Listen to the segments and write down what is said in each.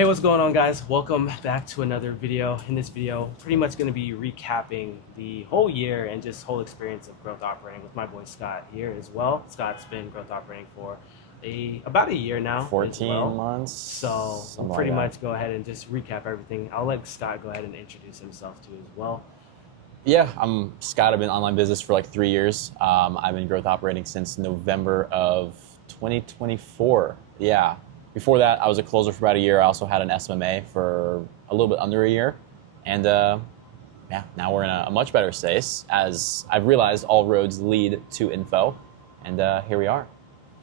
Hey, what's going on, guys? Welcome back to another video. In this video, pretty much going to be recapping the whole year and just whole experience of growth operating with my boy Scott here as well. Scott's been growth operating for about a year now. 14 months. So we'll pretty much go ahead and just recap everything. I'll let Scott go ahead and introduce himself too as well. Yeah, I'm Scott. I've been in online business for like 3 years. I've been growth operating since November of 2024. Yeah. Before that, I was a closer for about a year. I also had an SMMA for a little bit under a year. And yeah, now we're in a much better space as I've realized all roads lead to info. And here we are.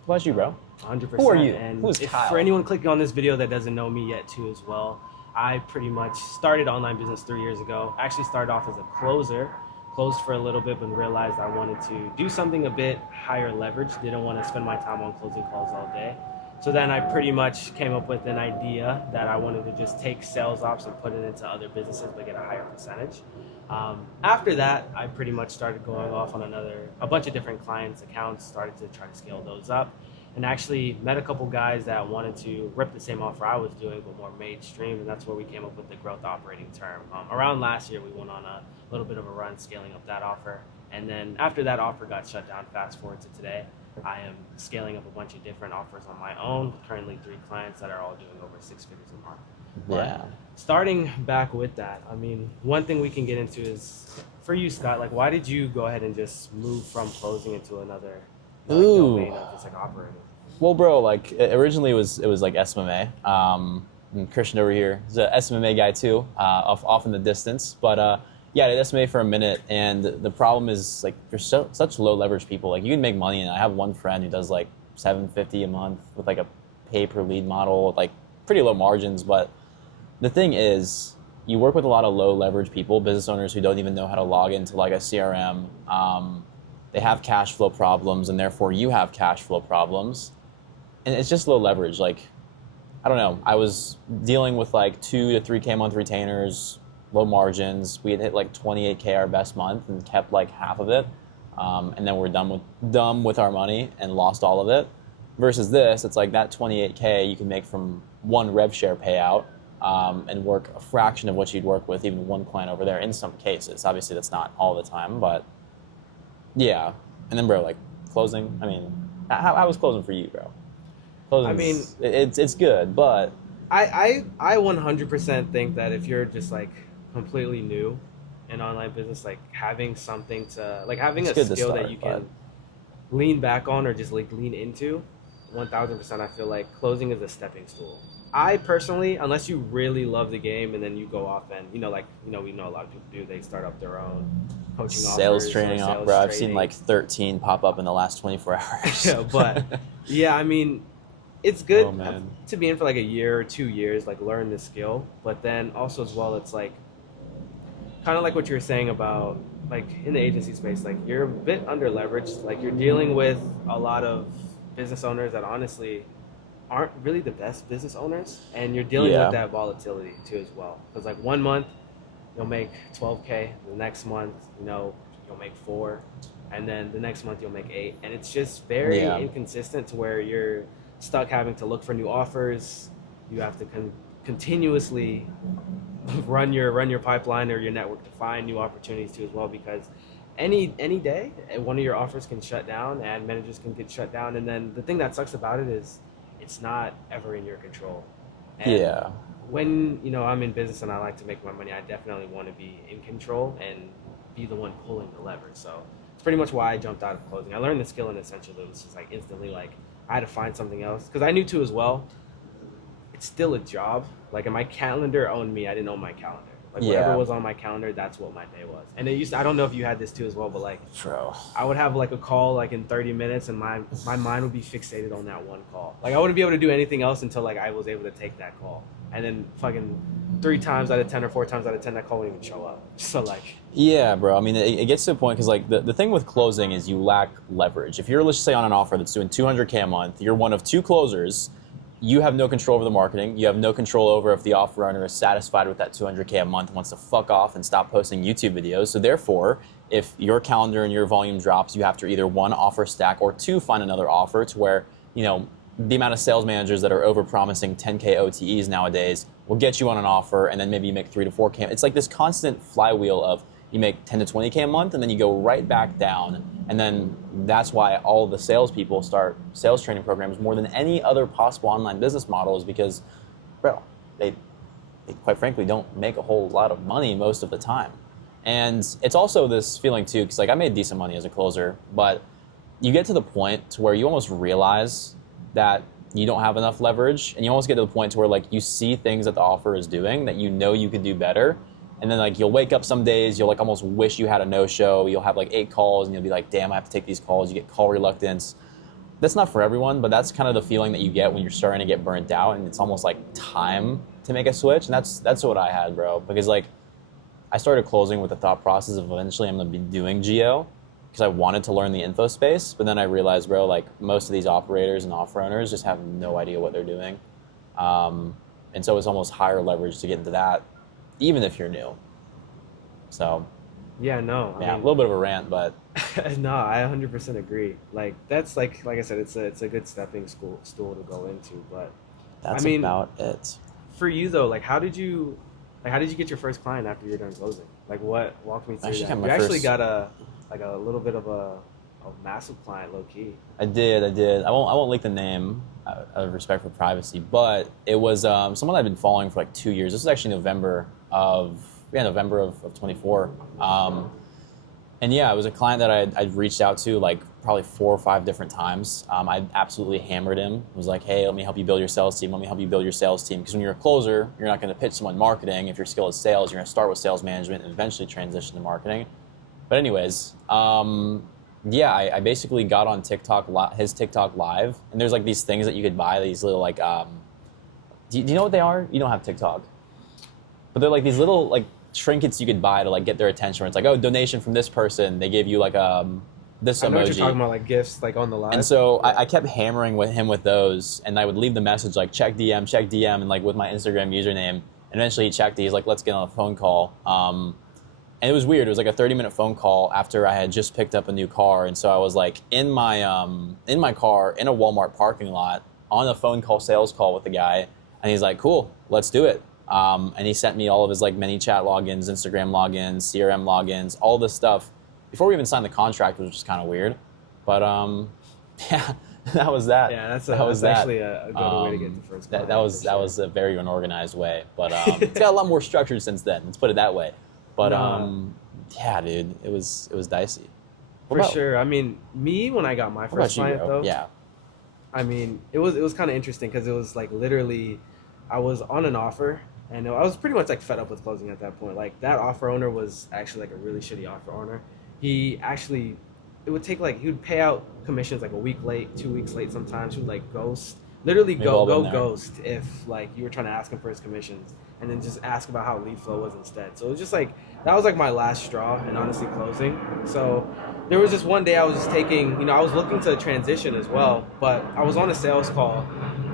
What about you, bro? 100%. Who are you? And Who's Kyle? for anyone clicking on this video that doesn't know me yet too as well, I pretty much started online business 3 years ago. I actually started off as a closer, closed for a little bit, but realized I wanted to do something a bit higher leverage. Didn't want to spend my time on closing calls all day. So then I pretty much came up with an idea that I wanted to just take sales ops and put it into other businesses but get a higher percentage. After that, I pretty much started going off on a bunch of different clients' accounts, started to try to scale those up, and actually met a couple guys that wanted to rip the same offer I was doing but more mainstream, and that's where we came up with the growth operating term. Around last year, we went on a little bit of a run scaling up that offer, and then after that offer got shut down, fast forward to today, I am scaling up a bunch of different offers on my own. Currently 3 clients that are all doing over 6 figures a month. Yeah. Starting back with that, I mean, one thing we can get into is, for you, Scott, like, why did you go ahead and just move from closing into another domain of just like operating? Well, bro, like originally it was like SMMA. And Christian over here is a SMMA guy too, off in the distance. But yeah, I did SMA for a minute, and the problem is like there's such low leverage people. Like you can make money, and I have one friend who does like $750 a month with like a pay per lead model, with like pretty low margins. But the thing is, you work with a lot of low leverage people, business owners who don't even know how to log into like a CRM. They have cash flow problems, and therefore you have cash flow problems, and it's just low leverage. Like I don't know. I was dealing with like 2 to 3K a month retainers, low margins. We had hit like 28K our best month and kept like half of it, and then we're done with our money and lost all of it. Versus this, it's like that 28K you can make from one rev share payout, and work a fraction of what you'd work with even one client over there in some cases. Obviously that's not all the time, but yeah. And then bro, like closing, I mean, how was closing for you, bro? Closing, I mean, it's good, but I 100% think that if you're just like completely new in online business, like having something to, like having a skill that you can lean back on or just like lean into, 1000%, I feel like closing is a stepping stool. I personally, unless you really love the game and then you go off and, we know a lot of people do, they start up their own coaching sales training off, bro. I've seen like 13 pop up in the last 24 hours. Yeah, but yeah, I mean, it's good to be in for like a year or 2 years, like learn the skill, but then also as well, it's like kind of like what you were saying about like in the agency space, like you're a bit under leveraged, like you're dealing with a lot of business owners that honestly aren't really the best business owners, and you're dealing with that volatility too as well, because like 1 month you'll make 12K, the next month you'll make 4, and then the next month you'll make 8, and it's just very inconsistent to where you're stuck having to look for new offers. You have to continuously run your pipeline or your network to find new opportunities too as well, because any day one of your offers can shut down, ad managers can get shut down, and then the thing that sucks about it is it's not ever in your control. And when I'm in business and I like to make my money, I definitely want to be in control and be the one pulling the lever. So it's pretty much why I jumped out of closing. I learned the skill, and essentially it was just like instantly like I had to find something else, because I knew too as well, it's still a job. Like, in my calendar owned me, I didn't own my calendar. Like whatever was on my calendar, that's what my day was. And it used to, I don't know if you had this too as well, but like I would have like a call like in 30 minutes and my mind would be fixated on that one call. Like I wouldn't be able to do anything else until like I was able to take that call. And then fucking 3 times out of 10 or 4 times out of 10, that call wouldn't even show up. So like, yeah, bro. I mean, it gets to a point because like the thing with closing is you lack leverage. If you're, let's say, on an offer that's doing 200K a month, you're one of 2 closers. You have no control over the marketing. You have no control over if the offer owner is satisfied with that 200K a month and wants to fuck off and stop posting YouTube videos. So therefore, if your calendar and your volume drops, you have to either 1, offer stack, or 2, find another offer to where, the amount of sales managers that are over-promising 10K OTEs nowadays will get you on an offer, and then maybe you make 3 to 4K. It's like this constant flywheel of you make 10 to 20K a month, and then you go right back down. And then that's why all the salespeople start sales training programs more than any other possible online business model, is because, bro, they quite frankly don't make a whole lot of money most of the time. And it's also this feeling too, because like I made decent money as a closer, but you get to the point to where you almost realize that you don't have enough leverage, and you almost get to the point to where like you see things that the offer is doing that you know you could do better, and then like you'll wake up some days, you'll like almost wish you had a no-show, you'll have like 8 calls and you'll be like, damn, I have to take these calls. You get call reluctance. That's not for everyone, but that's kind of the feeling that you get when you're starting to get burnt out, and it's almost like time to make a switch. And that's what I had, bro, because like I started closing with the thought process of eventually I'm going to be doing geo, because I wanted to learn the info space, but then I realized, bro, like most of these operators and offer owners just have no idea what they're doing. And so it's almost higher leverage to get into that, even if you're new. So Yeah, no. yeah, a little bit of a rant, but no, I 100% agree. Like that's like I said, it's a good stepping stool to go into. But that's I mean, about it. For you though, like how did you get your first client after you're done closing? Like what? Walk me through that. You actually got a little bit of a massive client, low key. I did. I won't leak the name out of respect for privacy, but it was someone I'd been following for like 2 years. This was actually November of 24. And yeah, it was a client that I'd reached out to like probably 4 or 5 different times. I absolutely hammered him. I was like, hey, let me help you build your sales team. Because when you're a closer, you're not going to pitch someone marketing. If your skill is sales, you're going to start with sales management and eventually transition to marketing. But anyways, yeah, I basically got on his TikTok live, and there's like these things that you could buy, these little like, do you know what they are? You don't have TikTok. But they're like these little like trinkets you could buy to like get their attention, where it's like, oh, donation from this person. They give you like this emoji. I know what you're talking about, like gifts like on the live. And so I kept hammering with him with those, and I would leave the message like check DM, and like with my Instagram username. And eventually he checked it. He's like, let's get on a phone call. And it was weird. It was like a 30-minute phone call after I had just picked up a new car, and so I was like in my car in a Walmart parking lot on a sales call with the guy, and he's like, cool, let's do it. And he sent me all of his like ManyChat logins, Instagram logins, CRM logins, all this stuff before we even signed the contract, which was kind of weird. But yeah, that was that. Yeah, that's actually a good way to get the first client. That was a very unorganized way, but it's got a lot more structure since then. Let's put it that way. But yeah, dude, it was dicey. For sure. I mean, me when I got my first client though. Yeah. I mean, it was kind of interesting because it was like literally, I was on an offer, and I was pretty much like fed up with closing at that point. Like that offer owner was actually like a really shitty offer owner. It would take like, he would pay out commissions like a week late, 2 weeks late sometimes. He would like ghost, literally go ghost if like you were trying to ask him for his commissions, and then just ask about how lead flow was instead. So it was just like, that was like my last straw and honestly closing. So there was just one day I was just taking, I was looking to transition as well, but I was on a sales call,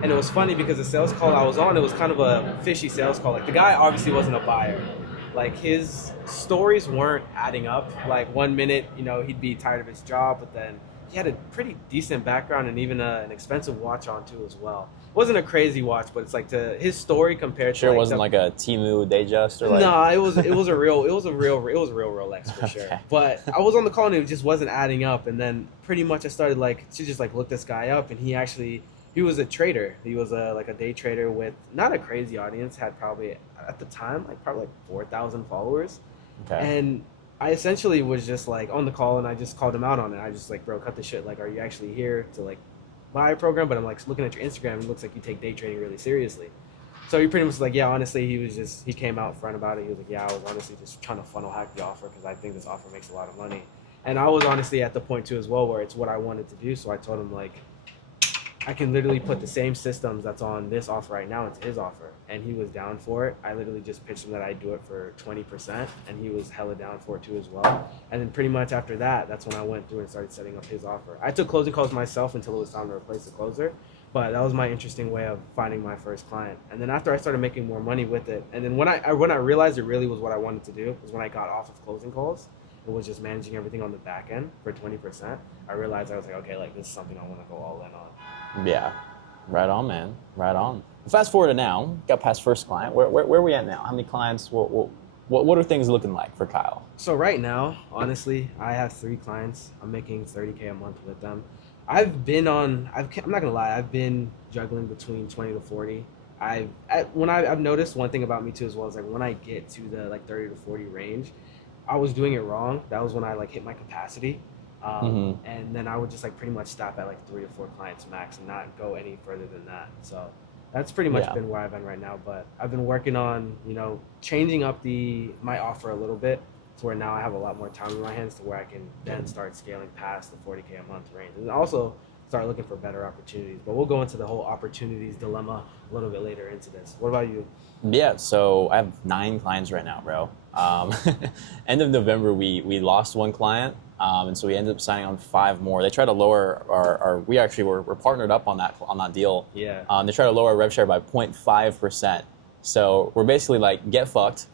and it was funny because the sales call I was on, it was kind of a fishy sales call. Like the guy obviously wasn't a buyer. Like his stories weren't adding up. Like 1 minute, he'd be tired of his job, but then he had a pretty decent background and even an expensive watch on too as well. It wasn't a crazy watch, but it's like his story compared to. It wasn't like a Temu Datejust or like. Nah, it was a real Rolex for sure. Okay. But I was on the call and it just wasn't adding up, and then pretty much I started to just like look this guy up, and he was a trader. He was like a day trader with not a crazy audience. Had probably at the time like 4,000 followers. Okay. And I essentially was just like on the call, and I just called him out on it. I just like, bro, cut the shit. Like, are you actually here to like buy a program? But I'm like looking at your Instagram, it looks like you take day trading really seriously. So he pretty much was like, yeah, honestly, he came out front about it. He was like, yeah, I was honestly just trying to funnel hack the offer because I think this offer makes a lot of money. And I was honestly at the point too as well where it's what I wanted to do. So I told him like, I can literally put the same systems that's on this offer right now into his offer. And he was down for it. I literally just pitched him that I'd do it for 20%, and he was hella down for it too as well. And then pretty much after that, that's when I went through and started setting up his offer. I took closing calls myself until it was time to replace the closer, but that was my interesting way of finding my first client. And then after I started making more money with it, and then when I realized it really was what I wanted to do, was when I got off of closing calls. It was just managing everything on the back end for 20%. I realized I was like, okay, like this is something I want to go all in on. Yeah. Right on, man. Right on. Fast forward to now. Got past first client. Where are we at now? How many clients? What are things looking like for Kyle? So right now, honestly, I have 3 clients. I'm making 30K a month with them. I'm not gonna lie, I've been juggling between 20 to 40. I've noticed one thing about me too as well is like when I get to the like 30 to 40 range, I was doing it wrong. That was when I like hit my capacity. And then I would just like pretty much stop at like 3 to 4 clients max and not go any further than that. So that's pretty much Yeah. been where I've been right now. But I've been working on, changing up my offer a little bit to where now I have a lot more time in my hands to where I can then start scaling past the 40K a month range and also start looking for better opportunities. But we'll go into the whole opportunities dilemma a little bit later into this. What about you? Yeah, so I have 9 clients right now, bro. End of November, we lost 1 client, and so we ended up signing on 5 more. They tried to lower we actually we're partnered up on that deal. Yeah. They tried to lower our rev share by 0.5%. So we're basically like, get fucked.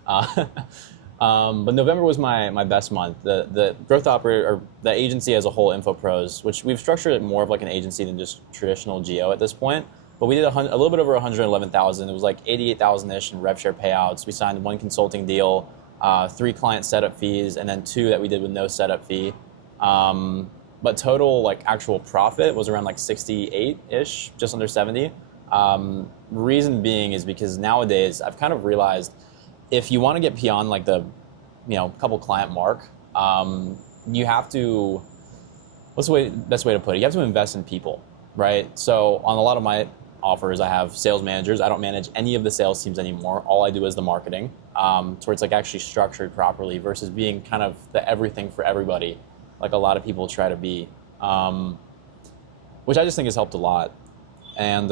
But November was my best month. The growth operator, or the agency as a whole, InfoPros, which we've structured it more of like an agency than just traditional geo at this point. But we did a little bit over 111,000. It was like 88,000-ish in rev share payouts. We signed 1 consulting deal, 3 client setup fees, and then 2 that we did with no setup fee. But total like actual profit was around like 68-ish, just under 70. Reason being is because nowadays I've kind of realized if you want to get beyond like the couple client mark, you have to, what's the best way to put it? You have to invest in people, right? So on a lot of my offers, I have sales managers. I don't manage any of the sales teams anymore. All I do is the marketing, to where it's like actually structured properly versus being kind of the everything for everybody, like a lot of people try to be, which I just think has helped a lot. And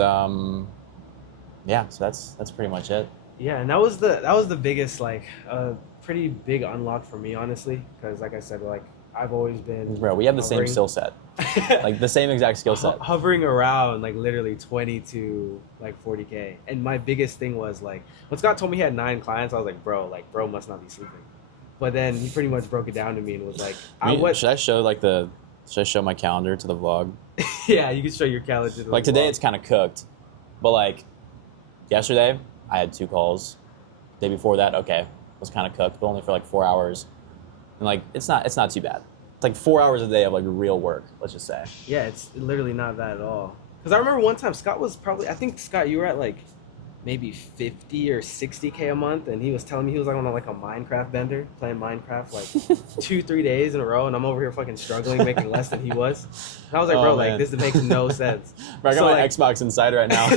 yeah, so that's pretty much it. Yeah, and that was the biggest pretty big unlock for me, honestly, because like I said, like I've always been Bro, we have the same hovering skill set, like the same exact skill set. hovering around like literally 20 to like 40K. And my biggest thing was like when Scott told me he had 9 clients, I was like, bro must not be sleeping. But then he pretty much broke it down to me and was like, Should I show my calendar to the vlog? Yeah, you can show your calendar to the Like today vlog. it's kind of cooked, but like yesterday I had 2 calls. Day before that, okay, was kind of cooked, but only for like 4 hours. And like it's not too bad. It's like 4 hours a day of like real work, let's just say. Yeah, it's literally not bad at all. Because I remember one time Scott was I think Scott, you were at like maybe 50 or 60K a month, and he was telling me he was like on like a Minecraft bender, playing Minecraft like 2-3 days in a row, and I'm over here fucking struggling, making less than he was. And I was like, bro, man. like this makes no sense. Bro, I got my Xbox inside right now.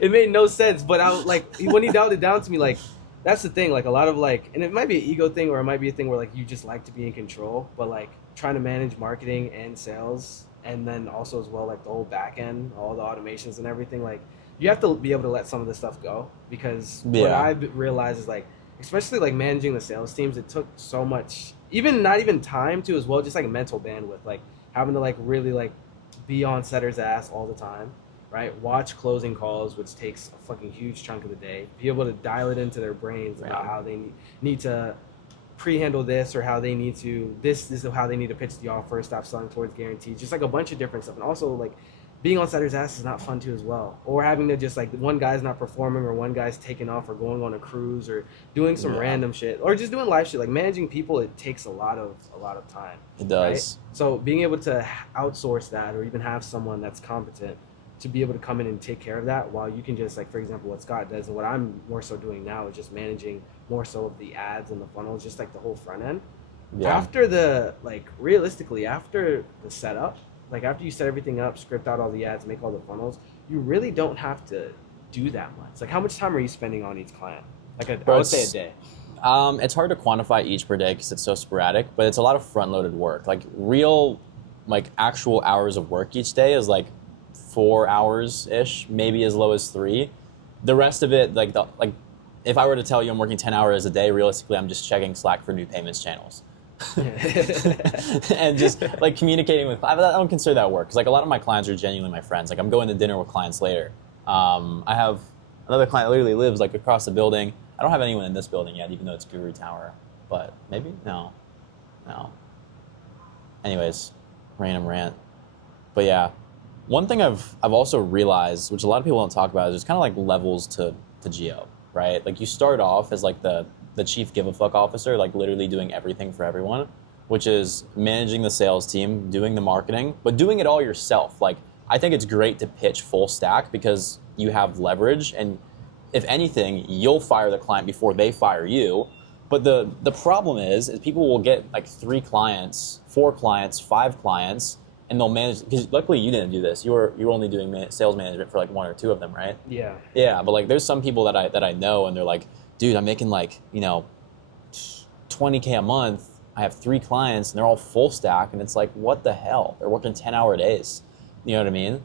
It made no sense, but I was like, when he dialed it down to me, like that's the thing, like a lot of like, and it might be an ego thing, or it might be a thing where like you just like to be in control, but like trying to manage marketing and sales, and then also as well like the whole back end, all the automations and everything, like you have to be able to let some of this stuff go, because what I've realized is like, especially like managing the sales teams, it took so much, not even time to as well, just like mental bandwidth, like having to like really like be on setter's ass all the time, right? Watch closing calls, which takes a fucking huge chunk of the day. Be able to dial it into their brains about how they need to pre-handle this, or how they need to this is how they need to pitch the offer, stop selling towards guarantees, just like a bunch of different stuff. And also like being on setter's ass is not fun too as well, or having to just like one guy's not performing, or one guy's taking off, or going on a cruise, or doing some random shit, or just doing live shit. Like managing people, it takes a lot of time. It does. Right? So being able to outsource that, or even have someone that's competent to be able to come in and take care of that, while you can just like, for example, what Scott does and what I'm more so doing now is just managing more so of the ads and the funnels, just like the whole front end. Yeah. After the realistically, after the setup, like after you set everything up, script out all the ads, make all the funnels, you really don't have to do that much. Like how much time are you spending on each client? I would say a day. It's hard to quantify each per day because it's so sporadic, but it's a lot of front-loaded work. Like real, like actual hours of work each day is like 4 hours-ish, maybe as low as 3. The rest of it, like if I were to tell you I'm working 10 hours a day, realistically, I'm just checking Slack for new payments channels. And just like communicating with, I don't consider that work, because like a lot of my clients are genuinely my friends. Like I'm going to dinner with clients later. I have another client that literally lives like across the building. I don't have anyone in this building yet, even though it's Guru Tower, but maybe? No. Anyways, random rant. But yeah, One thing I've also realized, which a lot of people don't talk about, is there's kind of like levels to geo, right? Like you start off as like the chief give a fuck officer, like literally doing everything for everyone, which is managing the sales team, doing the marketing, but doing it all yourself. Like I think it's great to pitch full stack because you have leverage, and if anything, you'll fire the client before they fire you. But the problem is people will get like 3 clients, 4 clients, 5 clients, and they'll manage. Because luckily you didn't do this. You were only doing sales management for like 1 or 2 of them, right? Yeah. Yeah, but like there's some people that I know, and they're like, dude, I'm making like 20K a month. I have 3 clients, and they're all full stack, and it's like, what the hell? They're working 10-hour days. You know what I mean?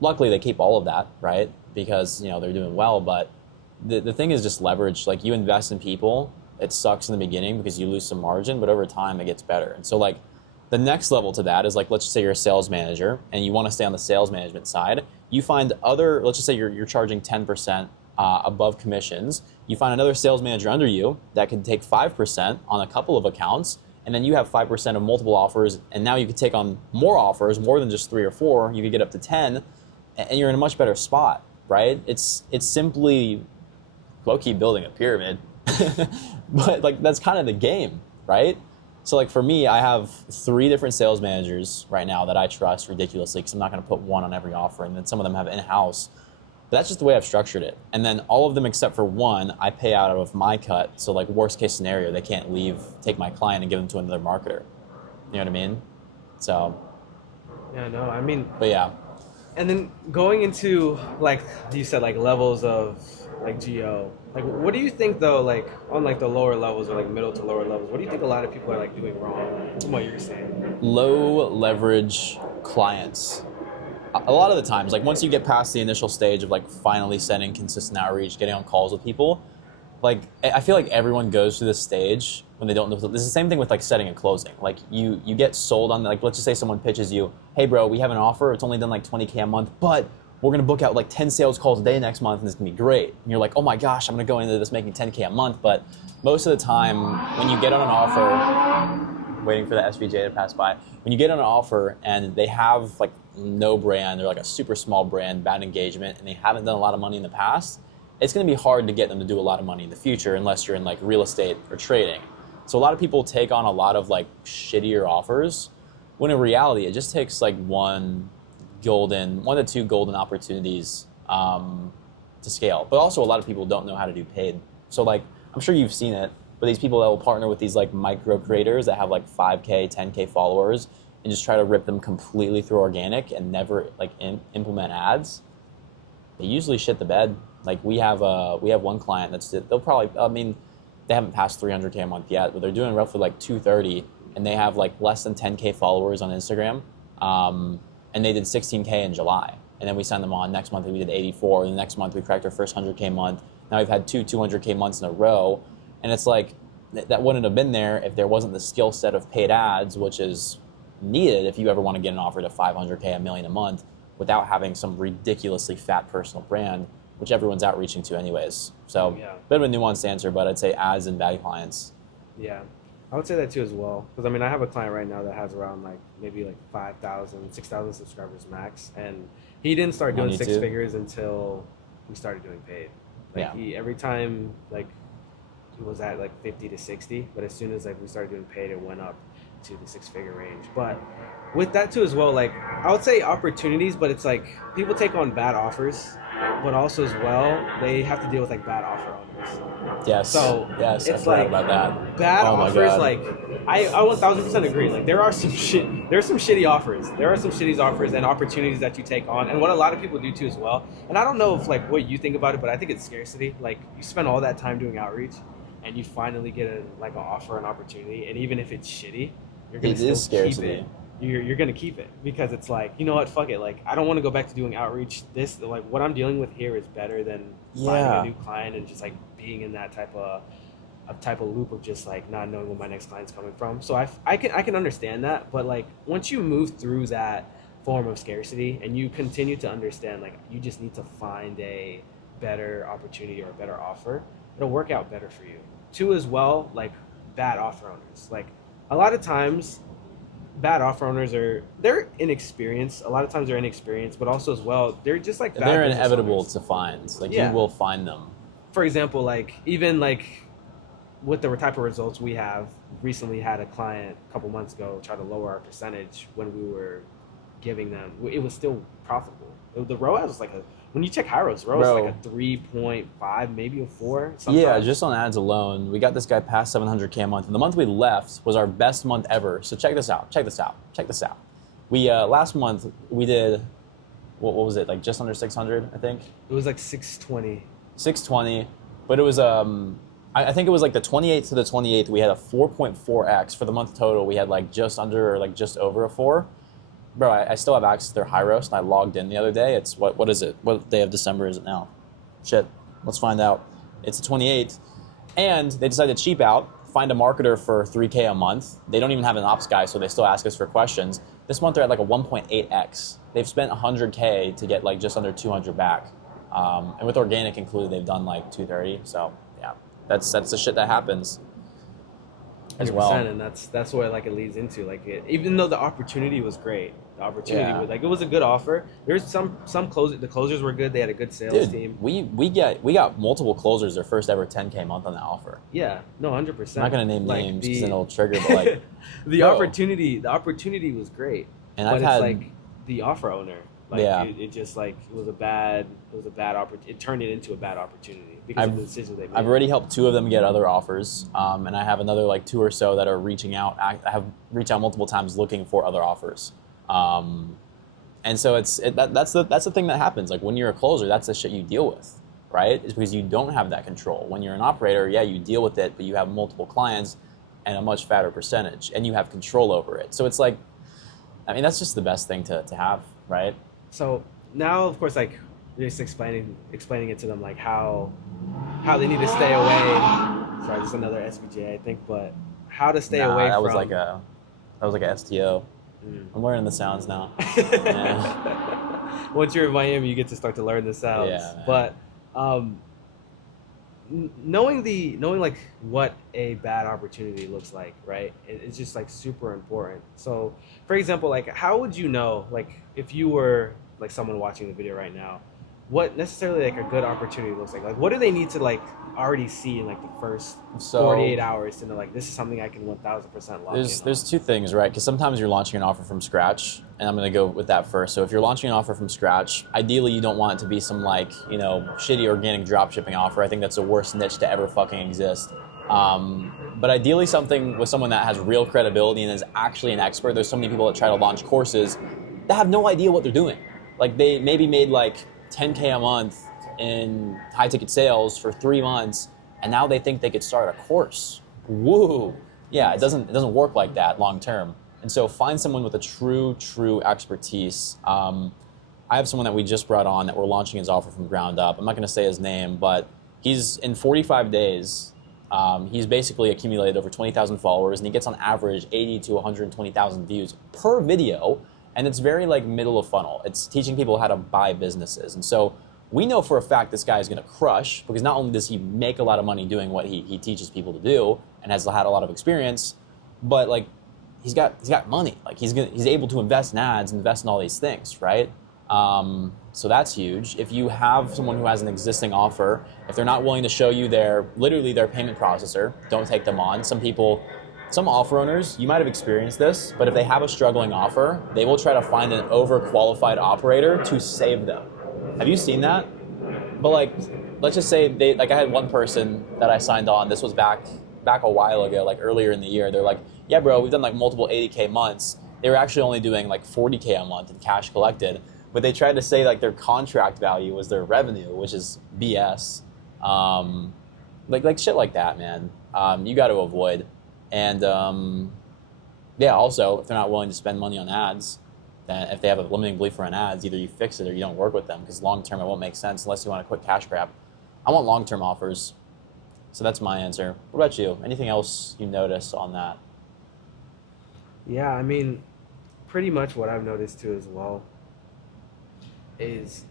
Luckily they keep all of that, right? Because they're doing well, but the thing is just leverage. Like you invest in people, it sucks in the beginning because you lose some margin, but over time it gets better. And so like the next level to that is like, let's just say you're a sales manager and you want to stay on the sales management side. You find let's just say you're charging 10% above commissions. You find another sales manager under you that can take 5% on a couple of accounts, and then you have 5% of multiple offers, and now you could take on more offers, more than just 3 or 4. You could get up to 10, and you're in a much better spot, right? It's simply low-key building a pyramid, but like that's kind of the game, right? So like for me, I have 3 different sales managers right now that I trust ridiculously because I'm not going to put one on every offer, and then some of them have in-house. But that's just the way I've structured it. And then all of them except for one, I pay out of my cut. So like worst case scenario, they can't take my client and give them to another marketer. You know what I mean? So. Yeah, no, I mean. But yeah. And then going into like you said, like levels of like geo, like what do you think though, like on like the lower levels or like middle to lower levels, what do you think a lot of people are like doing wrong from what you're saying? Low leverage clients. A lot of the times, like once you get past the initial stage of like finally sending consistent outreach, getting on calls with people, like I feel like everyone goes through this stage when they don't know. This is the same thing with like setting and closing. Like you get sold on, like let's just say someone pitches you, hey bro, we have an offer, it's only done like 20K a month, but we're gonna book out like 10 sales calls a day next month and it's gonna be great. And you're like, oh my gosh, I'm gonna go into this making 10K a month. But most of the time when you get on an offer, waiting for the SVJ to pass by, when you get on an offer and they have like no brand, they're like a super small brand, bad engagement, and they haven't done a lot of money in the past, it's going to be hard to get them to do a lot of money in the future unless you're in like real estate or trading. So a lot of people take on a lot of like shittier offers, when in reality it just takes like 1 to 2 golden opportunities to scale. But also a lot of people don't know how to do paid. So like I'm sure you've seen it, but these people that will partner with these like micro creators that have like 5K, 10K followers and just try to rip them completely through organic and never like implement ads, they usually shit the bed. Like we have one client they'll probably, I mean, they haven't passed 300K a month yet, but they're doing roughly like 230, and they have like less than 10K followers on Instagram, and they did 16K in July, and then we signed them on. Next month we did 84, and the next month we cracked our first 100K month. Now we've had 200K months in a row, and it's like that wouldn't have been there if there wasn't the skill set of paid ads, which is needed if you ever want to get an offer to 500K, $1 million a month, without having some ridiculously fat personal brand, which everyone's outreaching to anyways. So Yeah. Bit of a nuanced answer, but I'd say ads and bad clients. Yeah, I would say that too as well. Because I mean, I have a client right now that has around like maybe like 5,000, 6,000 subscribers max, and he didn't start On doing 6 YouTube? figures until we started doing paid. Like Yeah. every time like he was at like 50 to 60, but as soon as like we started doing paid, it went up to the 6-figure range. But with that too as well, like I would say opportunities, but it's like people take on bad offers, but also as well they have to deal with like bad offer owners. Yes. So yes, I it's forgot like about that. bad Oh my offers. God. Like I 1000% agree. Like there's some shitty offers. There are some shitty offers and opportunities that you take on, and what a lot of people do too as well. And I don't know if like what you think about it, but I think it's scarcity. Like you spend all that time doing outreach, and you finally get an offer, an opportunity, and even if it's shitty, you're gonna It still is scarcity. keep it. You're gonna keep it because it's like, you know what, fuck it. Like I don't want to go back to doing outreach. This like what I'm dealing with here is better than finding a new client and just like being in that type of loop of just like not knowing where my next client's coming from. So I can understand that, but like once you move through that form of scarcity and you continue to understand like you just need to find a better opportunity or a better offer, it'll work out better for you. Two as well, like bad offer owners. Like a lot of times bad offer owners they're inexperienced. A lot of times they're inexperienced, but also as well they're just like bad They're business inevitable owners. to find. Like you Yeah. will find them. For example, like even like with the type of results we have, recently had a client a couple months ago try to lower our percentage when we were giving them. It was still profitable. The ROAS was like when you check Hyros, ROAS is like a 3.5, maybe a 4. Sometimes. Yeah, just on ads alone, we got this guy past 700K a month, and the month we left was our best month ever. So check this out. We last month we did what was it, like just under 600, I think. It was like 620. 620, but it was I think it was like the 28th to the 28th we had a 4.4x for the month total. We had like just under or like just over a 4. Bro, I still have access to their high roast, and I logged in the other day. It's what is it? What day of December is it now? Shit, let's find out. It's the 28th, and they decided to cheap out, find a marketer for 3K a month. They don't even have an ops guy, so they still ask us for questions. This month they're at like a 1.8x. They've spent 100K to get like just under 200 back, and with organic included, they've done like 230. So yeah, that's the shit that happens. As well, and that's what like it leads into like even though the opportunity was great, was like it was a good offer. There's some closers, the closers were good. They had a good sales team. We got multiple closers their first ever 10K month on that offer. Yeah, no, 100%. I'm not gonna name names because then it'll trigger, but like the opportunity was great. And but I've it's had like the offer owner. Like it just like it was a bad opportunity. It turned it into a bad opportunity because of the decisions they made. I've already helped 2 of them get other offers, and I have another like 2 or so that are reaching out. I have reached out multiple times looking for other offers, and so that's the thing that happens. Like when you're a closer, that's the shit you deal with, right? It's because you don't have that control. When you're an operator, yeah, you deal with it, but you have multiple clients and a much fatter percentage, and you have control over it. So it's like, I mean, that's just the best thing to have, right? So now, of course, like you're just explaining it to them, like how they need to stay away. Sorry, just another SBJ, I think, but how to stay away that from. was like a STO. I'm learning the sounds now. Once you're in Miami, you get to start to learn the sounds. Yeah, but knowing like what a bad opportunity looks like, right? It's just like super important. So, for example, like how would you know, like if you were like someone watching the video right now, what necessarily like a good opportunity looks like? Like what do they need to like already see in like the first 48 hours to know like this is something I can 1000% lock in on? There's 2 things, right? Because sometimes you're launching an offer from scratch, and I'm going to go with that first. So if you're launching an offer from scratch, ideally you don't want it to be some like, shitty organic drop shipping offer. I think that's the worst niche to ever fucking exist. But ideally something with someone that has real credibility and is actually an expert. There's so many people that try to launch courses that have no idea what they're doing. Like they maybe made like 10K a month in high ticket sales for 3 months, and now they think they could start a course. Woo! Yeah, it doesn't work like that long term. And so find someone with a true expertise. I have someone that we just brought on that we're launching his offer from ground up. I'm not going to say his name, but he's in 45 days. He's basically accumulated over 20,000 followers, and he gets on average 80 to 120,000 views per video. And it's very like middle of funnel. It's teaching people how to buy businesses. And so we know for a fact this guy is going to crush, because not only does he make a lot of money doing what he teaches people to do and has had a lot of experience, but like he's got money. Like he's able to invest in ads, invest in all these things, right? So that's huge. If you have someone who has an existing offer, if they're not willing to show you their payment processor, don't take them on. Some offer owners, you might have experienced this, but if they have a struggling offer, they will try to find an overqualified operator to save them. Have you seen that? But like, let's just say I had one person that I signed on. This was back a while ago, like earlier in the year. They're like, yeah, bro, we've done like multiple 80K months. They were actually only doing like 40K a month in cash collected, but they tried to say like their contract value was their revenue, which is BS. Like shit like that, man. You got to avoid. And also, if they're not willing to spend money on ads, then if they have a limiting belief around ads, either you fix it or you don't work with them, because long term it won't make sense unless you want a quick cash grab. I want long term offers. So that's my answer. What about you? Anything else you notice on that? Yeah, I mean, pretty much what I've noticed too as well is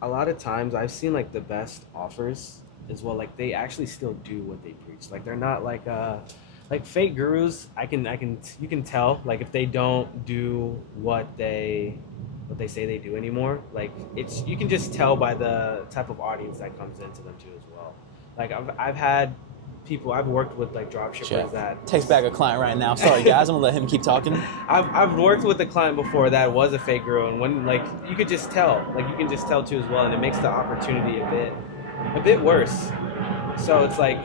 a lot of times I've seen like the best offers as well, like they actually still do what they preach. Like they're not like Like fake gurus, you can tell like if they don't do what they say they do anymore. Like it's you can just tell by the type of audience that comes into them too as well. Like I've had people I've worked with like drop shippers Shit. that Takes back a client right now. Sorry, guys. I'm gonna let him keep talking. I've worked with a client before that was a fake guru, and when like you could just tell, like you can just tell too as well, and it makes the opportunity a bit worse. So it's like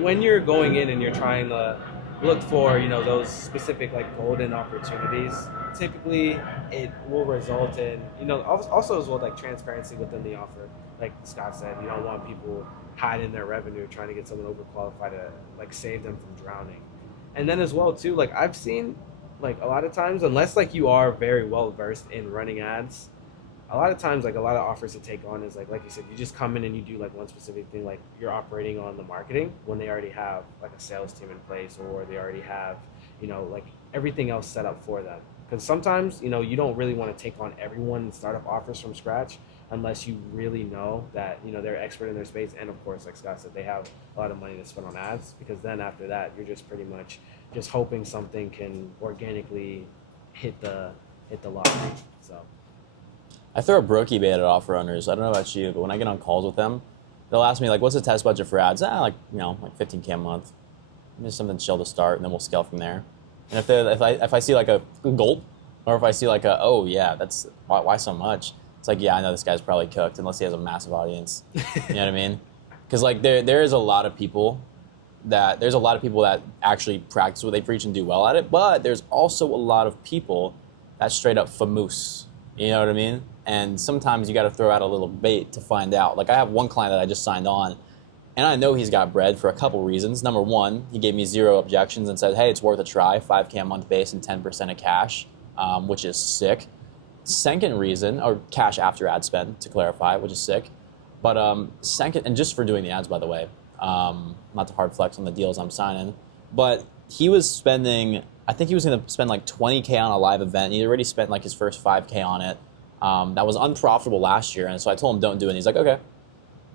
when you're going in and you're trying to look for those specific like golden opportunities, typically it will result in also as well like transparency within the offer. Like Scott said, you don't want people hiding their revenue trying to get someone overqualified to like save them from drowning. And then as well too, like I've seen like a lot of times, unless like you are very well versed in running ads, a lot of times like a lot of offers to take on is like you said, you just come in and you do like one specific thing, like you're operating on the marketing when they already have like a sales team in place, or they already have like everything else set up for them. Because sometimes you don't really want to take on everyone and start up offers from scratch unless you really know that they're expert in their space, and of course like Scott said, they have a lot of money to spend on ads, because then after that you're just pretty much just hoping something can organically hit the lottery. So I throw a brokey bait at offer owners. I don't know about you, but when I get on calls with them, they'll ask me like, "What's the test budget for ads?" Like like 15K a month. Just something chill to start, and then we'll scale from there. And if I see like a gulp, or if I see like a oh yeah, that's why so much? It's like, yeah, I know this guy's probably cooked unless he has a massive audience. You know what I mean? Because like there's a lot of people that actually practice what they preach and do well at it, but there's also a lot of people that straight up famous. You know what I mean? And sometimes you got to throw out a little bait to find out. Like I have one client that I just signed on, and I know he's got bread for a couple reasons. Number one, he gave me 0 objections and said, hey, it's worth a try, 5K a month base and 10% of cash, which is sick. Second reason, or cash after ad spend, to clarify, which is sick. But second, and just for doing the ads, by the way, not to hard flex on the deals I'm signing, but he was spending, I think he was going to spend like 20K on a live event. He already spent like his first 5K on it. That was unprofitable last year, and so I told him don't do it. And he's like, okay,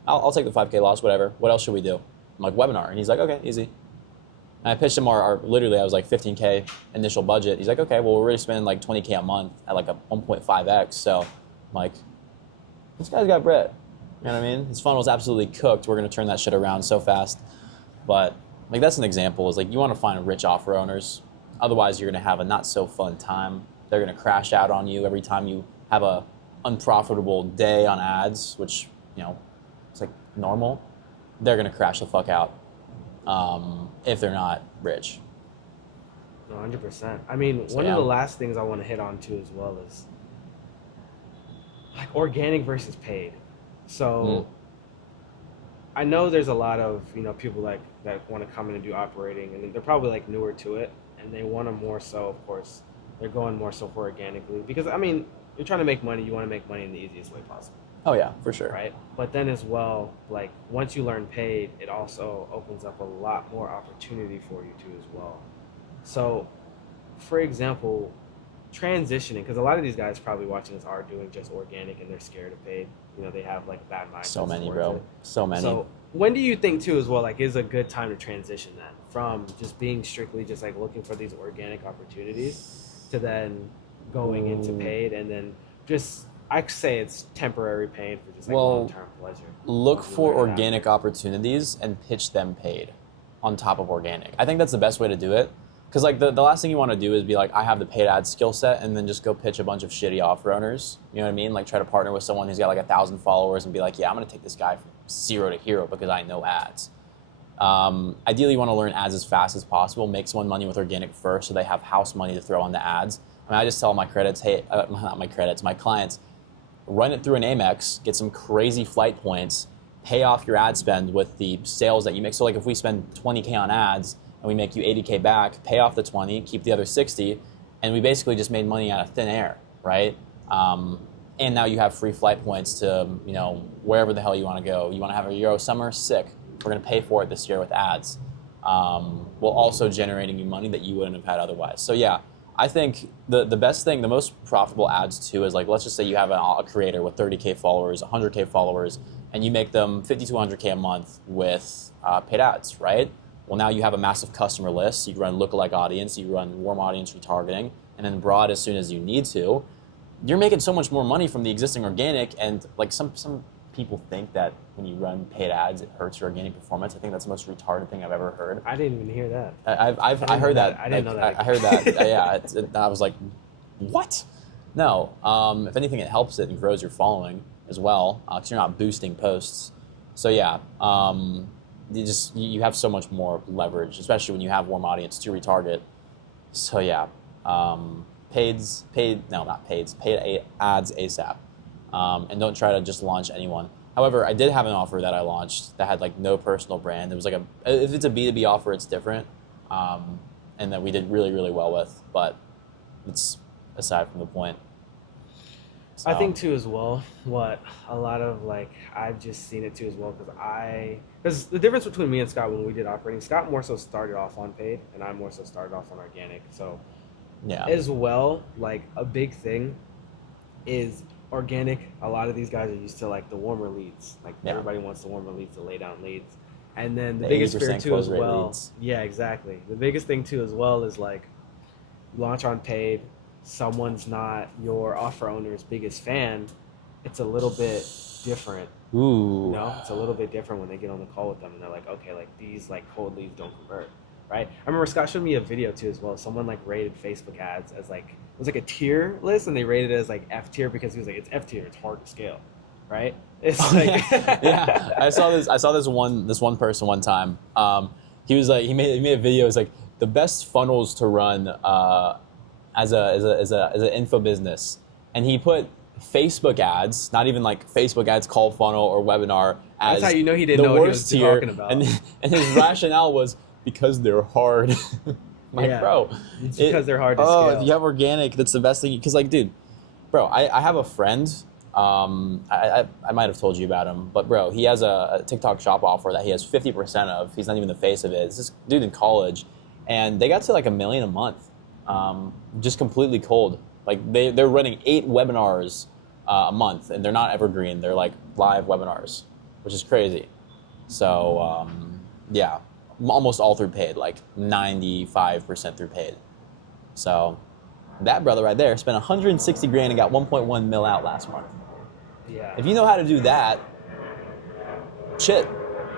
I'll take the 5K loss, whatever. What else should we do? I'm like, webinar. And he's like, okay, easy. And I pitched him literally, I was like 15K initial budget. He's like, okay, well, we're already spending like 20K a month at like a 1.5x. So I'm like, this guy's got bread. You know what I mean? His funnel's absolutely cooked. We're going to turn that shit around so fast. But like that's an example, is like you want to find rich offer owners. Otherwise, you're going to have a not so fun time. They're going to crash out on you every time you have a unprofitable day on ads, which, it's like normal. They're going to crash the fuck out if they're not rich. 100%. I mean, So, one yeah. of the last things I want to hit on too as well is like organic versus paid. So I know there's a lot of people that want to come in and do operating, and they're probably like newer to it, and they want to more so, of course, they're going more so for organically, because I mean, you're trying to make money, you want to make money in the easiest way possible. Oh yeah, for sure. Right? But then as well, like once you learn paid, it also opens up a lot more opportunity for you too as well. So, for example, transitioning, because a lot of these guys probably watching this are doing just organic and they're scared of paid. They have like a bad mindset. So many, towards bro. it. So many. So when do you think too as well, like is a good time to transition then from just being strictly just like looking for these organic opportunities to then going into paid, and then just I say it's temporary pain for just like long-term pleasure. Look for organic opportunities and pitch them paid on top of organic. I think that's the best way to do it. Because like the last thing you want to do is be like, I have the paid ad skill set, and then just go pitch a bunch of shitty offer owners. You know what I mean? Like try to partner with someone who's got like 1,000 followers and be like, yeah, I'm going to take this guy from 0 to hero because I know ads. Ideally, you want to learn ads as fast as possible. Make someone money with organic first, so they have house money to throw on the ads. I mean, I just tell my credits, hey, not my credits, my clients, run it through an Amex, get some crazy flight points, pay off your ad spend with the sales that you make. So like if we spend 20K on ads and we make you 80K back, pay off the 20, keep the other 60, and we basically just made money out of thin air, right? And now you have free flight points to, wherever the hell you want to go. You want to have a Euro summer? Sick. We're going to pay for it this year with ads, while also generating you money that you wouldn't have had otherwise. So yeah, I think the best thing, the most profitable ads too is like, let's just say you have a creator with 30K followers, 100K followers, and you make them 50 to 100K a month with paid ads, right? Well, now you have a massive customer list. You run lookalike audience, you run warm audience retargeting, and then broad as soon as you need to. You're making so much more money from the existing organic, and like some people think that when you run paid ads, it hurts your organic performance. I think that's the most retarded thing I've ever heard. I didn't even hear that. I heard that. I didn't know that. I heard that. Yeah, I was like, what? No. If anything, it helps it and grows your following as well, because you're not boosting posts. So yeah, you have so much more leverage, especially when you have warm audience to retarget. So yeah, paid ads ASAP. And don't try to just launch anyone. However, I did have an offer that I launched that had like no personal brand. It was like if it's a B2B offer, it's different, and that we did really, really well with, but it's aside from the point. So. I think too as well, what a lot of like, I've just seen it too as well, because the difference between me and Scott when we did operating, Scott more so started off on paid and I more so started off on organic. So yeah, as well, like a big thing is organic. A lot of these guys are used to like the warmer leads. Like everybody wants the warmer leads to lay down leads. And then the biggest fear too as well. Leads. Yeah, exactly. The biggest thing too as well is like launch on paid. Someone's not your offer owner's biggest fan. It's a little bit different. Ooh. You know, it's a little bit different when they get on the call with them and they're like, okay, like these like cold leads don't convert. Right? I remember Scott showed me a video too as well. Someone like rated Facebook ads as like, it was like a tier list and they rated it as like F tier because he was like, it's F tier, it's hard to scale. Right? It's like yeah. I saw this one person one time. He was like, he made a video. It's like the best funnels to run as an info business, and he put Facebook ads, not even like Facebook ads, call funnel or webinar, as that's how you know he didn't know what he was talking about. And his rationale was because they're hard. Bro, it's because they're hard to scale. If you have organic, that's the best thing. Because like, dude, bro, I have a friend. I might have told you about him, but bro, he has a TikTok shop offer that he has 50% of. He's not even the face of it. It's this dude in college, and they got to like $1 million a month, just completely cold. Like they're running 8 webinars a month, and they're not evergreen. They're like live webinars, which is crazy. So yeah, almost all through paid, like 95% through paid. So that brother right there spent 160 grand and got 1.1 mil out last month. Yeah. If you know how to do that, shit,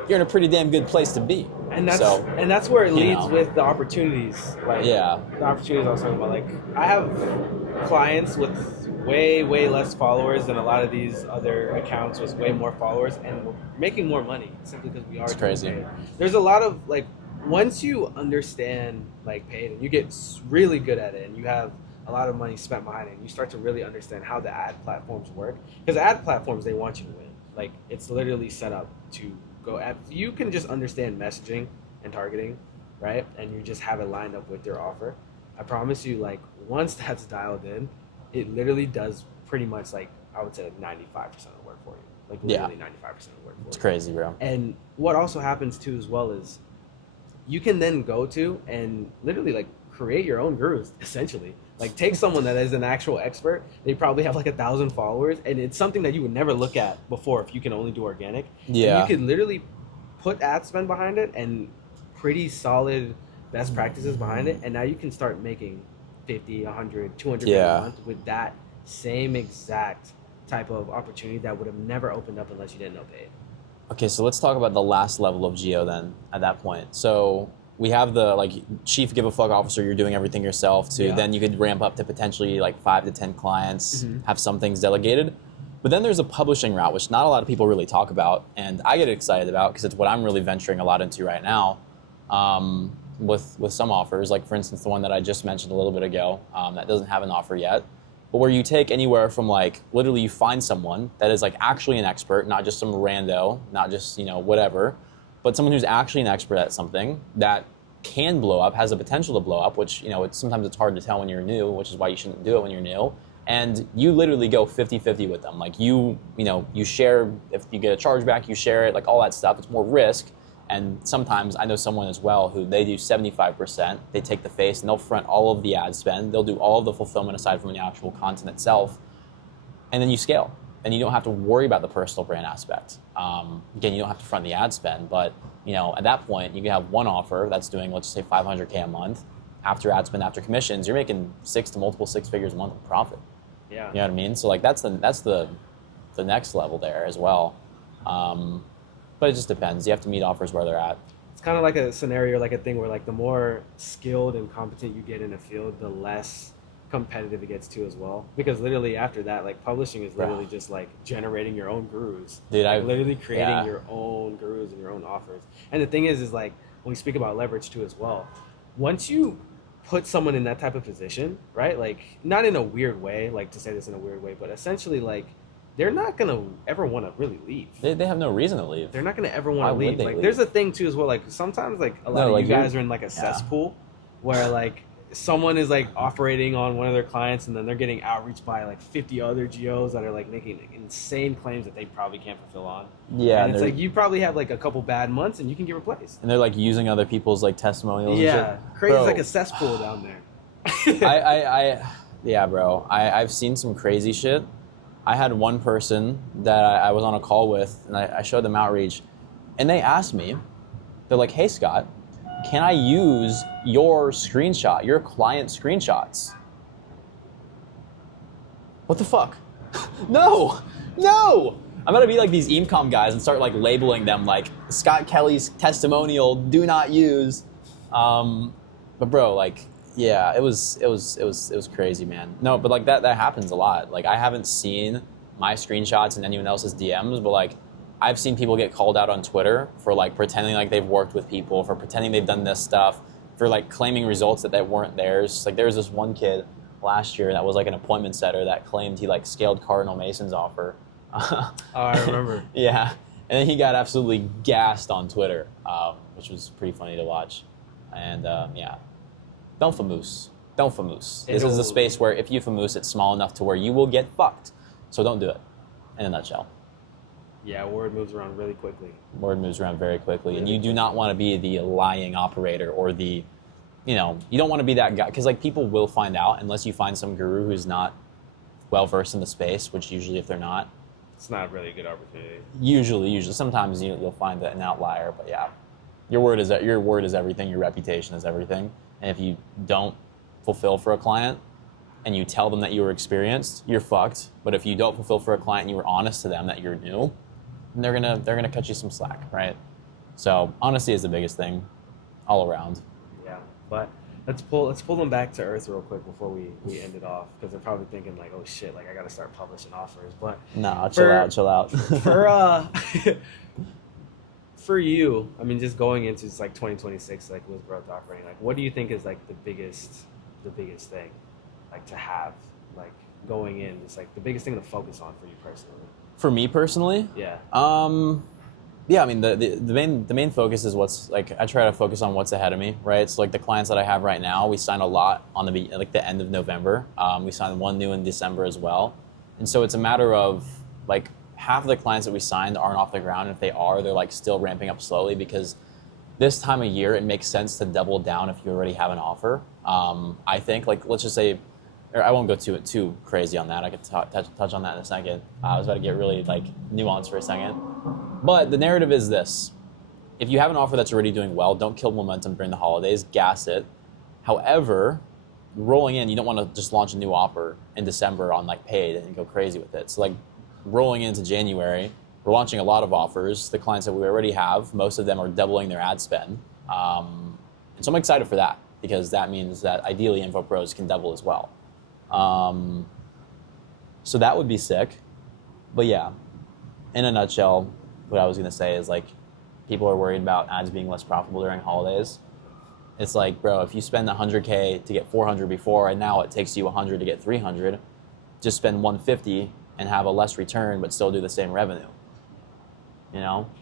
you're in a pretty damn good place to be. And that's where it leads with the opportunities. Like the opportunities I was talking about. Like I have clients with way less followers than a lot of these other accounts with way more followers, and we're making more money simply because we are. It's crazy. Paid. There's a lot of like, once you understand like paid and you get really good at it and you have a lot of money spent behind it and you start to really understand how the ad platforms work, because ad platforms, they want you to win. Like it's literally set up to go at, you can just understand messaging and targeting, right? And you just have it lined up with your offer. I promise you, like once that's dialed in, it literally does pretty much like, I would say like 95% of the work for you. Like literally 95% of the work for you. It's crazy, bro. And what also happens too as well is you can then go to and literally like create your own gurus, essentially. Like take someone that is an actual expert. They probably have like 1,000 followers, and it's something that you would never look at before if you can only do organic. Yeah. And you could literally put ad spend behind it and pretty solid best practices behind it, and now you can start making 50, 100, 200 a month with that same exact type of opportunity that would have never opened up unless you didn't know paid. Okay, so let's talk about the last level of geo then at that point. So we have the like chief give a fuck officer, you're doing everything yourself, to then you could ramp up to potentially like 5 to 10 clients, have some things delegated. But then there's a publishing route, which not a lot of people really talk about, and I get excited about because it's what I'm really venturing a lot into right now with some offers. Like for instance, the one that I just mentioned a little bit ago that doesn't have an offer yet, but where you take anywhere from like literally you find someone that is like actually an expert, not just some rando, not just, you know, whatever, but someone who's actually an expert at something that can blow up, has the potential to blow up, which, you know, sometimes it's hard to tell when you're new, which is why you shouldn't do it when you're new. And you literally go 50-50 with them. Like you share, if you get a chargeback, you share it, like all that stuff. It's more risk. And sometimes I know someone as well who they do 75%. They take the face and they'll front all of the ad spend. They'll do all of the fulfillment aside from the actual content itself. And then you scale. And you don't have to worry about the personal brand aspect. Again, you don't have to front the ad spend, but at that point, you can have one offer that's doing, let's just say, $500K a month. After ad spend, after commissions, you're making multiple six figures a month of profit. Yeah. You know what I mean? So like that's the next level there as well. But it just depends. You have to meet offers where they're at. It's kind of like a scenario, like a thing where like the more skilled and competent you get in a field, the less competitive it gets too as well. Because literally after that, like publishing is literally just like generating your own gurus. Dude, like literally creating your own gurus and your own offers. And the thing is like when we speak about leverage too as well, once you put someone in that type of position, right? Like not in a weird way, like to say this in a weird way, but essentially like they're not gonna ever want to really leave. They have no reason to leave. They're not gonna ever want to Why leave. would they Like leave? there's a thing too as well. Like sometimes like a lot of you guys are in like a cesspool where like someone is like operating on one of their clients and then they're getting outreached by like 50 other GOs that are like making insane claims that they probably can't fulfill on. Yeah, and it's like you probably have like a couple bad months and you can get replaced. And they're like using other people's like testimonials. Yeah, and shit. crazy, like a cesspool down there. Yeah, bro. I've seen some crazy shit. I had one person that I was on a call with, and I showed them outreach, and they asked me, they're like, "Hey, Scott, can I use your screenshot, your client screenshots?" What the fuck? No! I'm gonna be like these Eamcom guys and start like labeling them like Scott Kelly's testimonial, do not use. But bro, like, yeah, it was crazy, man. No, but like that happens a lot. Like I haven't seen my screenshots in anyone else's DMs, but like I've seen people get called out on Twitter for like pretending like they've worked with people, for pretending they've done this stuff, for like claiming results that weren't theirs. Like there was this one kid last year that was like an appointment setter that claimed he like scaled Cardinal Mason's offer. Oh, I remember. Yeah, and then he got absolutely gassed on Twitter, which was pretty funny to watch. And yeah, don't famoose. This is a space where if you famoose, it's small enough to where you will get fucked. So don't do it, in a nutshell. Yeah, word moves around really quickly. Word moves around very quickly, and you do not want to be the lying operator or the, you don't want to be that guy, because like people will find out unless you find some guru who's not well versed in the space, which usually if they're not, it's not really a good opportunity. Usually, sometimes you'll find an outlier, but yeah, your word is everything. Your reputation is everything, and if you don't fulfill for a client and you tell them that you were experienced, you're fucked. But if you don't fulfill for a client and you were honest to them that you're new, then they're gonna cut you some slack, right? So honesty is the biggest thing, all around. Yeah, but let's pull them back to earth real quick before we end it off, because they're probably thinking like, oh shit, like I gotta start publishing offers. But no, chill out. For you, I mean, just going into like 2026, like with growth operating, like what do you think is like the biggest thing, like to have, like going in, just like the biggest thing to focus on for you personally? For me personally, yeah. Yeah, I mean the main focus is what's like I try to focus on what's ahead of me, right? So like the clients that I have right now, we signed a lot on the end of November. We signed one new in December as well, and so it's a matter of like half of the clients that we signed aren't off the ground. And if they are, they're like still ramping up slowly, because this time of year it makes sense to double down if you already have an offer. I think like let's just say. Or I won't go too crazy on that. I could touch on that in a second. I was about to get really like nuanced for a second. But the narrative is this. If you have an offer that's already doing well, don't kill momentum during the holidays, gas it. However, rolling in, you don't want to just launch a new offer in December on like paid and go crazy with it. So like rolling into January, we're launching a lot of offers. The clients that we already have, most of them are doubling their ad spend. And so I'm excited for that, because that means that ideally InfoPros can double as well. So that would be sick. But yeah, in a nutshell, what I was going to say is like people are worried about ads being less profitable during holidays. It's like, bro, if you spend 100K to get 400 before and now it takes you 100 to get 300, just spend 150 and have a less return but still do the same revenue.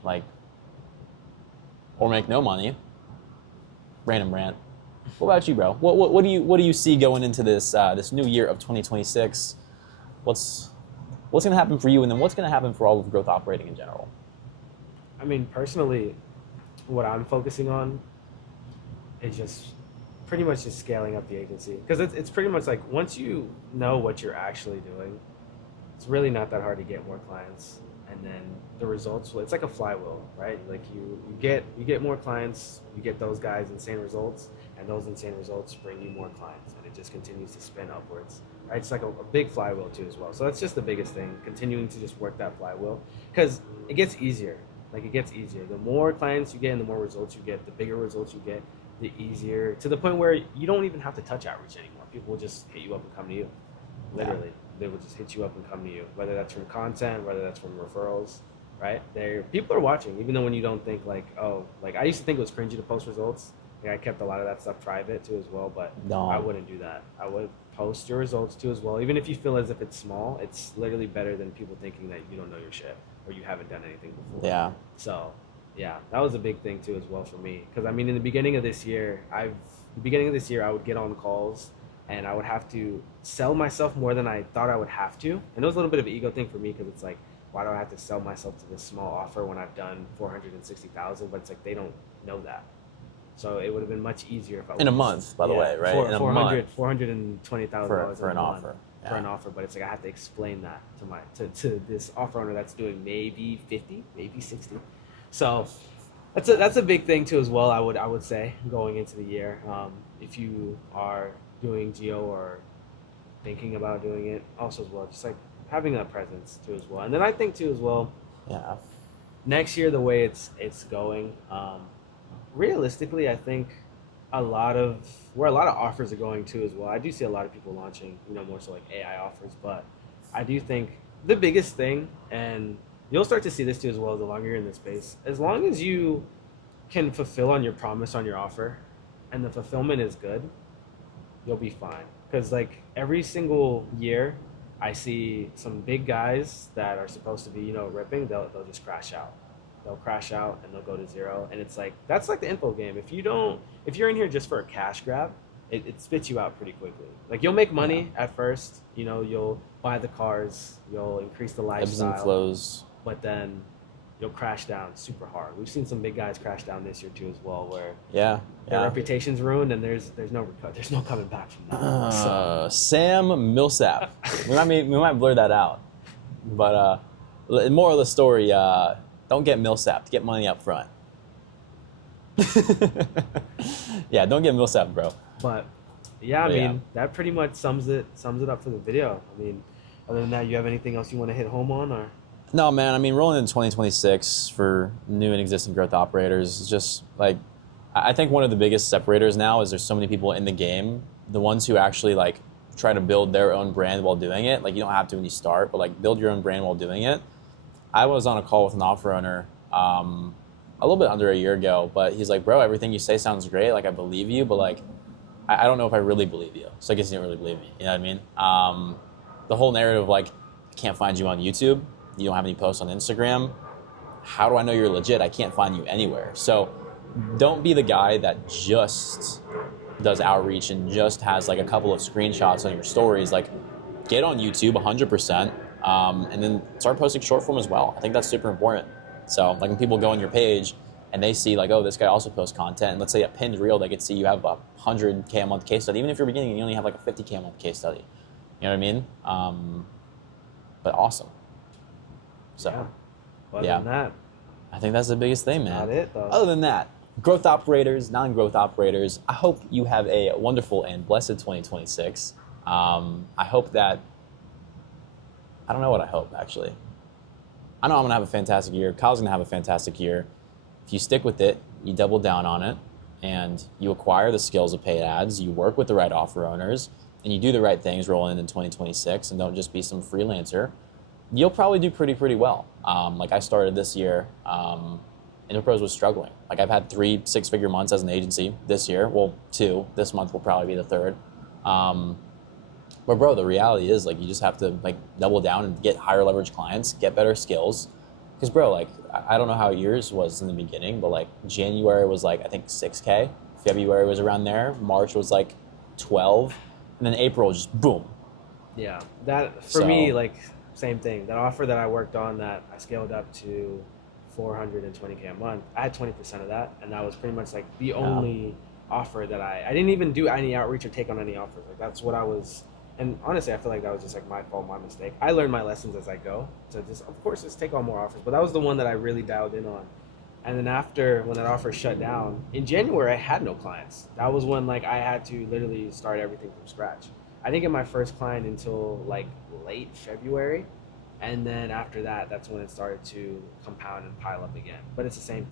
Like, or make no money. Random rant. What about you, bro? What do you see going into this new year of 2026? What's going to happen for you, and then what's going to happen for all of growth operating in general? I mean, personally, what I'm focusing on is just pretty much just scaling up the agency, because it's pretty much like once you know what you're actually doing, it's really not that hard to get more clients. and then the results. It's like a flywheel, right? Like you get more clients, you get those guys insane results, and those insane results bring you more clients, and it just continues to spin upwards. Right? It's like a big flywheel too as well. So that's just the biggest thing, continuing to just work that flywheel, because it gets easier. Like it gets easier. The more clients you get and the more results you get, the bigger results you get, the easier, to the point where you don't even have to touch outreach anymore. People will just hit you up and come to you. Literally, they will just hit you up and come to you. Whether that's from content, whether that's from referrals, right? People are watching, even though when you don't think like, oh, like I used to think it was cringy to post results. Like I kept a lot of that stuff private too as well, but No. I wouldn't do that. I would post your results too as well. Even if you feel as if it's small, it's literally better than people thinking that you don't know your shit or you haven't done anything before. Yeah. So, yeah, that was a big thing too as well for me. Because I mean, in the beginning of this year, I would get on calls and I would have to sell myself more than I thought I would have to. And it was a little bit of an ego thing for me because it's like, why do I have to sell myself to this small offer when I've done 460,000? But it's like they don't know that. So it would have been much easier if I in a month, by the way, right? In a month. $420,000 for an offer. for an offer, but it's like I have to explain that to this offer owner that's doing maybe 50, maybe 60. So that's a big thing too as well. I would say going into the year, if you are doing geo or thinking about doing it, also as well, just like having that presence too as well. And then I think too as well, Yeah. next year the way it's going, realistically, I think where a lot of offers are going to as well. I do see a lot of people launching, more so like AI offers, but I do think the biggest thing, and you'll start to see this too as well the longer you're in this space, as long as you can fulfill on your promise on your offer and the fulfillment is good, you'll be fine. Because like every single year, I see some big guys that are supposed to be, ripping, they'll just crash out. They'll crash out and they'll go to zero. And it's like, that's like the info game. If you're in here just for a cash grab, it spits you out pretty quickly. Like you'll make money at first, you'll buy the cars, you'll increase the lifestyle. Ebbs and flows. But then you'll crash down super hard. We've seen some big guys crash down this year too as well, where their reputation's ruined and there's no coming back from that. Sam Millsap. we might blur that out, but moral of the story: don't get Millsap. Get money up front. Yeah, don't get Millsap, bro. But I mean that pretty much sums it up for the video. I mean, other than that, you have anything else you want to hit home on or? No, man. I mean, rolling in 2026 for new and existing growth operators is just like, I think one of the biggest separators now is there's so many people in the game, the ones who actually like try to build their own brand while doing it. Like you don't have to when you start, but like build your own brand while doing it. I was on a call with an offer owner a little bit under a year ago, but he's like, bro, everything you say sounds great. Like I believe you, but like, I don't know if I really believe you. So I guess you don't really believe me. You know what I mean? The whole narrative of like, I can't find you on YouTube. You don't have any posts on Instagram. How do I know you're legit? I can't find you anywhere. So don't be the guy that just does outreach and just has like a couple of screenshots on your stories. Like get on YouTube 100%, and then start posting short form as well. I think that's super important. So like when people go on your page and they see like, oh, this guy also posts content, and let's say a pinned reel, they could see you have a 100K a month case study. Even if you're beginning, you only have like a 50K a month case study. You know what I mean? But awesome. So, Other than that, I think that's the biggest thing, man. Not it, though. Other than that, growth operators, non-growth operators, I hope you have a wonderful and blessed 2026. I hope that, I don't know what I hope, actually. I know I'm going to have a fantastic year. Kyle's going to have a fantastic year. If you stick with it, you double down on it, and you acquire the skills of paid ads, you work with the right offer owners, and you do the right things rolling in 2026, and don't just be some freelancer, you'll probably do pretty well. Like I started this year, Interpros was struggling. Like I've had 3 6-figure months as an agency this year. Well, 2. This month will probably be the 3rd. But bro, the reality is like you just have to like double down and get higher leverage clients, get better skills. Because bro, like I don't know how yours was in the beginning, but like January was like I think 6K, February was around there, March was like 12, and then April just boom. Yeah, that for me like. Same thing. That offer that I worked on that I scaled up to 420K a month, I had 20% of that, and that was pretty much like the only offer that I didn't even do any outreach or take on any offers. Like that's what I was And honestly, I feel like that was just like my fault, my mistake. I learned my lessons as I go. So just, of course, just take on more offers. But that was the one that I really dialed in on. And then after, when that offer shut down in January, I had no clients. That was when like I had to literally start everything from scratch. I didn't get my first client until like late February, and then after that, that's when it started to compound and pile up again. But it's the same thing.